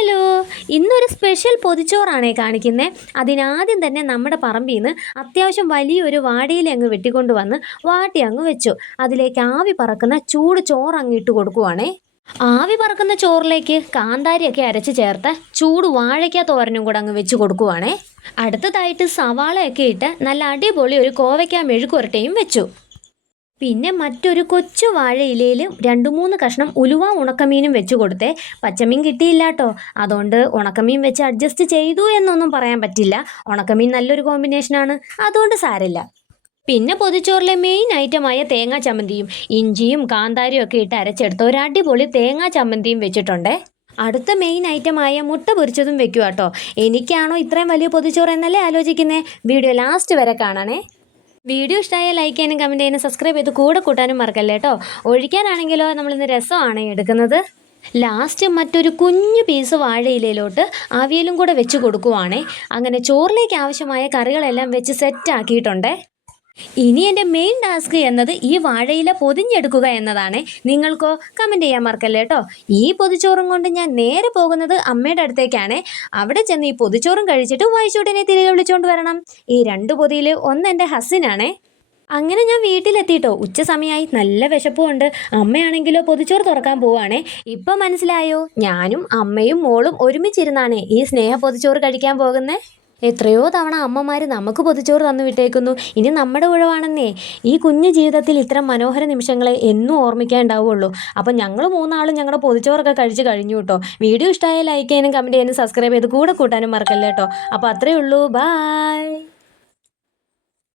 Hello, ഇന്നൊരു special പൊതിച്ചോറാണേ കാണിക്കുന്നത്. അതിനാദ്യം തന്നെ നമ്മുടെ പറമ്പിൽ നിന്ന് അത്യാവശ്യം വലിയൊരു വാഴയില അങ്ങ് വെട്ടിക്കൊണ്ട് വന്ന് വാട്ടി അങ്ങ് വെച്ചു. അതിലേക്ക് ആവി പറക്കുന്ന ചൂട് ചോറ് അങ്ങ് ഇട്ട് കൊടുക്കുവാണേ. ആവി പറക്കുന്ന ചോറിലേക്ക് കാന്താരിയൊക്കെ അരച്ച് ചേർത്ത് ചൂട് വാഴയ്ക്ക തോരനും കൂടെ അങ്ങ് വെച്ച് കൊടുക്കുവാണേ. അടുത്തതായിട്ട് സവാളയൊക്കെ ഇട്ട് നല്ല അടിപൊളി ഒരു കോവയ്ക്ക മെഴുക്കുരട്ടയും വെച്ചു. പിന്നെ മറ്റൊരു കൊച്ചു വാഴയിലയിൽ 2-3 കഷ്ണം ഉലുവ ഉണക്കമീനും വെച്ച് കൊടുത്തേ. പച്ചമീൻ കിട്ടിയില്ല കേട്ടോ, അതുകൊണ്ട് ഉണക്കമീൻ വെച്ച് അഡ്ജസ്റ്റ് ചെയ്തു എന്നൊന്നും പറയാൻ പറ്റില്ല. ഉണക്കമീൻ നല്ലൊരു കോമ്പിനേഷനാണ്, അതുകൊണ്ട് സാരമില്ല. പിന്നെ പൊതിച്ചോറിലെ മെയിൻ ഐറ്റമായ തേങ്ങാ ചമ്മന്തിയും ഇഞ്ചിയും കാന്താരിയും ഒക്കെ ഇട്ട് അരച്ചെടുത്ത ഒരു അടിപൊളി തേങ്ങാ ചമ്മന്തിയും വെച്ചിട്ടുണ്ടേ. അടുത്ത മെയിൻ ഐറ്റമായ മുട്ട പൊരിച്ചതും വെക്കുക കേട്ടോ. എനിക്കാണോ ഇത്രയും വലിയ പൊതിച്ചോറ് എന്നല്ലേ ആലോചിക്കുന്നേ? വീഡിയോ ലാസ്റ്റ് വരെ കാണണേ. വീഡിയോ ഇഷ്ടമായാൽ ലൈക്ക് ചെയ്യാനും കമൻറ്റ് ചെയ്യാനും സബ്സ്ക്രൈബ് ചെയ്ത് കൂടെ കൂട്ടാനും മറക്കല്ലേ കേട്ടോ. ഒഴിക്കാനാണെങ്കിലോ നമ്മളിന്ന് രസമാണ് എടുക്കുന്നത്. ലാസ്റ്റ് മറ്റൊരു കുഞ്ഞു പീസ് വാഴയിലയിലോട്ട് അവിയലും കൂടെ വെച്ച് കൊടുക്കുവാണേ. അങ്ങനെ ചോറിലേക്ക് ആവശ്യമായ കറികളെല്ലാം വെച്ച് സെറ്റാക്കിയിട്ടുണ്ടേ. ഇനി എൻ്റെ മെയിൻ ടാസ്ക് എന്നത് ഈ വാഴയില പൊതിഞ്ഞെടുക്കുക എന്നതാണ്. നിങ്ങൾക്കോ? കമൻറ്റ് ചെയ്യാൻ മറക്കല്ലേ കേട്ടോ. ഈ പൊതിച്ചോറും കൊണ്ട് ഞാൻ നേരെ പോകുന്നത് അമ്മയുടെ അടുത്തേക്കാണ്. അവിടെ ചെന്ന് ഈ പൊതിച്ചോറും കഴിച്ചിട്ട് വൈശൂട്ടിനെ തിരികെ വിളിച്ചുകൊണ്ട് വരണം. ഈ 2 പൊതിയിൽ ഒന്ന് എൻ്റെ ഹസ്സിനാണേ. അങ്ങനെ ഞാൻ വീട്ടിലെത്തിയിട്ടോ. ഉച്ച സമയമായി, നല്ല വിശപ്പുമുണ്ട്. അമ്മയാണെങ്കിലോ പൊതിച്ചോറ് തുറക്കാൻ പോവാണേ. ഇപ്പം മനസ്സിലായോ? ഞാനും അമ്മയും മോളും ഒരുമിച്ചിരുന്നാണ് ഈ സ്നേഹ പൊതിച്ചോറ് കഴിക്കാൻ പോകുന്നത്. എത്രയോ തവണ അമ്മമാർ നമുക്ക് പൊതിച്ചോറ് തന്നു വിട്ടേക്കുന്നു. ഇനി നമ്മുടെ ഉഴവാണെന്നേ. ഈ കുഞ്ഞു ജീവിതത്തിൽ ഇത്തരം മനോഹര നിമിഷങ്ങളെ എന്നും ഓർമ്മിക്കാൻ ഉണ്ടാവുള്ളൂ. അപ്പം ഞങ്ങൾ 3 ആളും ഞങ്ങളുടെ പൊതിച്ചോറൊക്കെ കഴിച്ച് കഴിഞ്ഞു കേട്ടോ. വീഡിയോ ഇഷ്ടമായ ലൈക്ക് ചെയ്യാനും കമൻറ്റ് ചെയ്യാനും സബ്സ്ക്രൈബ് ചെയ്ത് കൂടെ കൂട്ടാനും മറക്കല്ലേ കേട്ടോ. അപ്പോൾ അത്രയേ ഉള്ളൂ. ബായ്.